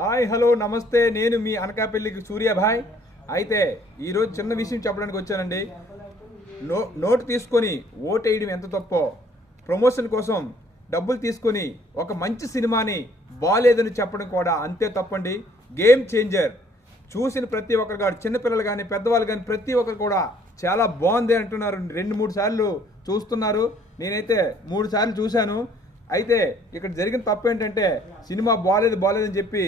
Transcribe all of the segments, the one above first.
Hi hello నమస్తే. నేను మీ అనకాపల్లికి సూర్యభాయ్. అయితే ఈరోజు చిన్న విషయం చెప్పడానికి వచ్చానండి. నో నోటు తీసుకొని ఓటు వేయడం ఎంత తప్పో ప్రమోషన్ కోసం డబ్బులు తీసుకొని ఒక మంచి సినిమాని బాగాలేదని చెప్పడం కూడా అంతే తప్పండి. Game changer. చూసిన ప్రతి ఒక్కరు కానీ చిన్నపిల్లలు కానీ పెద్దవాళ్ళు కానీ ప్రతి ఒక్కరు కూడా చాలా బాగుంది అంటున్నారు. రెండు మూడు సార్లు చూస్తున్నారు. నేనైతే మూడు సార్లు చూశాను. అయితే ఇక్కడ జరిగిన తప్పు ఏంటంటే సినిమా బాగాలేదు బాగాలేదని చెప్పి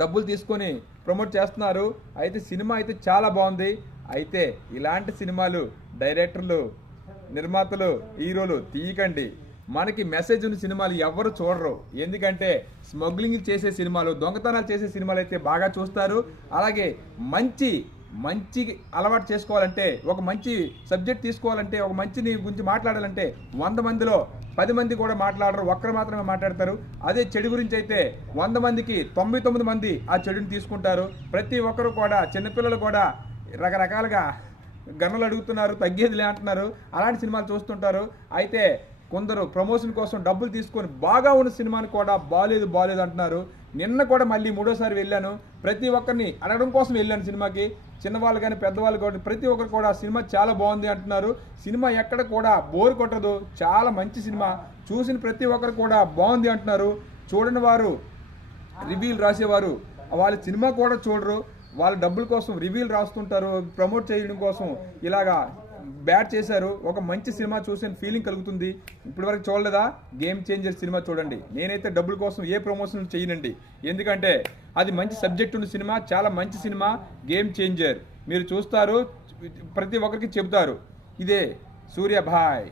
డబ్బులు తీసుకొని ప్రమోట్ చేస్తున్నారు. అయితే సినిమా అయితే చాలా బాగుంది. అయితే ఇలాంటి సినిమాలు డైరెక్టర్లు నిర్మాతలు హీరోలు తీయకండి. మనకి మెసేజ్ ఉన్న సినిమాలు ఎవరు చూడరు. ఎందుకంటే స్మగ్లింగ్ చేసే సినిమాలు దొంగతనాలు చేసే సినిమాలు అయితే బాగా చూస్తారు. అలాగే మంచి మంచి అలవాటు చేసుకోవాలంటే ఒక మంచి సబ్జెక్ట్ తీసుకోవాలంటే ఒక మంచిని గురించి మాట్లాడాలంటే వంద మందిలో పది మంది కూడా మాట్లాడరు ఒక్కరు మాత్రమే మాట్లాడతారు. అదే చెడు గురించి అయితే వంద మందికి తొంభై తొమ్మిది మంది ఆ చెడుని తీసుకుంటారు. ప్రతి ఒక్కరు కూడా చిన్నపిల్లలు కూడా రకరకాలుగా గన్నులు అడుగుతున్నారు తగ్గేదిలే అంటున్నారు. అలాంటి సినిమాలు చూస్తుంటారు. అయితే కొందరు ప్రమోషన్ కోసం డబ్బులు తీసుకొని బాగా ఉన్న సినిమాని కూడా బాగాలేదు బాగాలేదు అంటున్నారు. నిన్న కూడా మళ్ళీ మూడోసారి వెళ్ళాను. ప్రతి ఒక్కరిని అడగడం కోసం వెళ్ళాను సినిమాకి. చిన్నవాళ్ళు కానీ పెద్దవాళ్ళు కానీ ప్రతి ఒక్కరు కూడా సినిమా చాలా బాగుంది అంటున్నారు. సినిమా ఎక్కడ కూడా బోర్ కొట్టదు. చాలా మంచి సినిమా. చూసిన ప్రతి ఒక్కరు కూడా బాగుంది అంటున్నారు. చూడని వారు రివ్యూలు రాసేవారు. వాళ్ళ సినిమా కూడా చూడరు. వాళ్ళ డబ్బుల కోసం రివ్యూలు రాస్తుంటారు. ప్రమోట్ చేయడం కోసం ఇలాగా బ్యాట్ చేశారు. ఒక మంచి సినిమా చూసిన ఫీలింగ్ కలుగుతుంది. ఇప్పటివరకు చూడలేదా? గేమ్ చేంజర్ సినిమా చూడండి. నేనైతే డబ్బుల కోసం ఏ ప్రమోషన్ చేయనండి. ఎందుకంటే అది మంచి సబ్జెక్ట్ ఉన్న సినిమా చాలా మంచి సినిమా గేమ్ చేంజర్ మీరు చూస్తారు ప్రతి ఒక్కరికి చెబుతారు. ఇదే సూర్యభాయ్